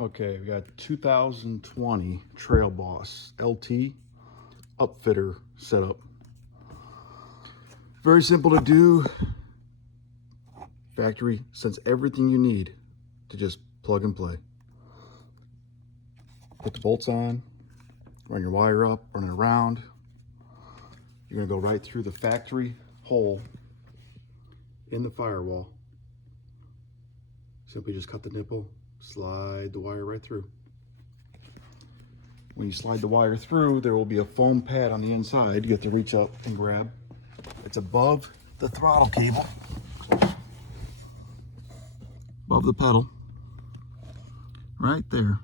Okay, we got 2020 Trailboss LT upfitter setup. Very simple to do. Factory sends everything you need to just plug and play. Put the bolts on, run your wire up, run it around. You're gonna go right through the factory hole in the firewall. Simply just cut the nipple, slide the wire right through. When you slide the wire through, there will be a foam pad on the inside you have to reach up and grab. It's above the throttle cable, above the pedal, right there.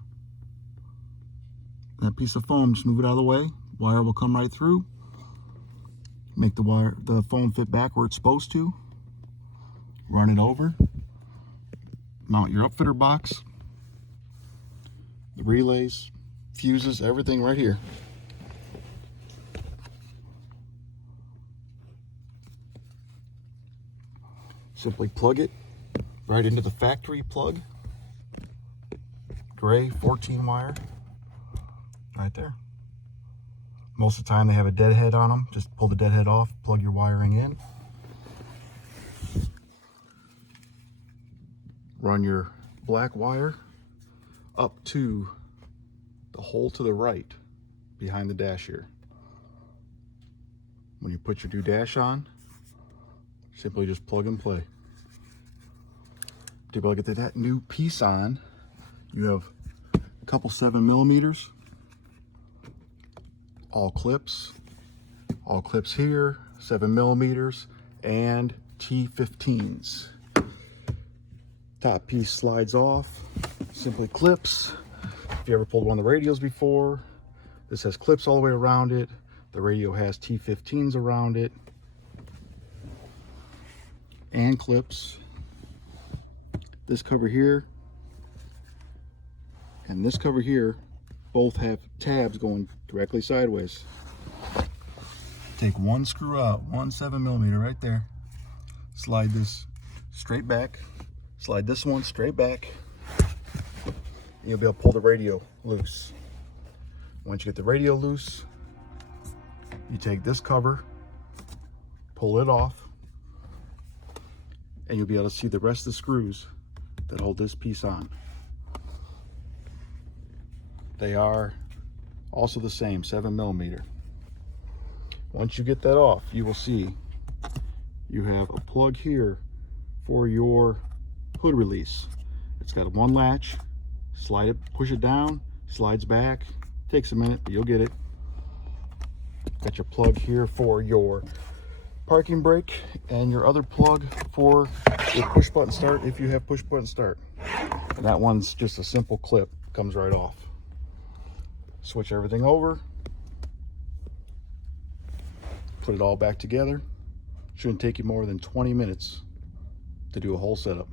That piece of foam, just move it out of the way. Wire will come right through. Make the foam fit back where it's supposed to. Run it over. Mount your upfitter box. The relays, fuses, everything right here. Simply plug it right into the factory plug. Gray 14 wire. Right there. Most of the time they have a deadhead on them. Just pull the deadhead off, plug your wiring in. Run your black wire up to the hole to the right behind the dash here. When you put your new dash on, simply just plug and play. To be able to get that new piece on, you have a couple 7mm, all clips here, 7mm, and T15s. Top piece slides off, simply clips. If you ever pulled one of the radios before, this has clips all the way around it. The radio has T15s around it and clips. This cover here and this cover here both have tabs going directly sideways. Take one screw out, one 7mm right there. Slide this straight back. Slide this one straight back. And you'll be able to pull the radio loose. Once you get the radio loose, you take this cover, pull it off, and you'll be able to see the rest of the screws that hold this piece on. They are also the same, 7mm. Once you get that off, you will see you have a plug here for your hood release. It's got one latch. Slide it, push it down, slides back. Takes a minute, but you'll get it. Got your plug here for your parking brake and your other plug for your push button start if you have push button start. And that one's just a simple clip, comes right off. Switch everything over. Put it all back together. Shouldn't take you more than 20 minutes to do a whole setup.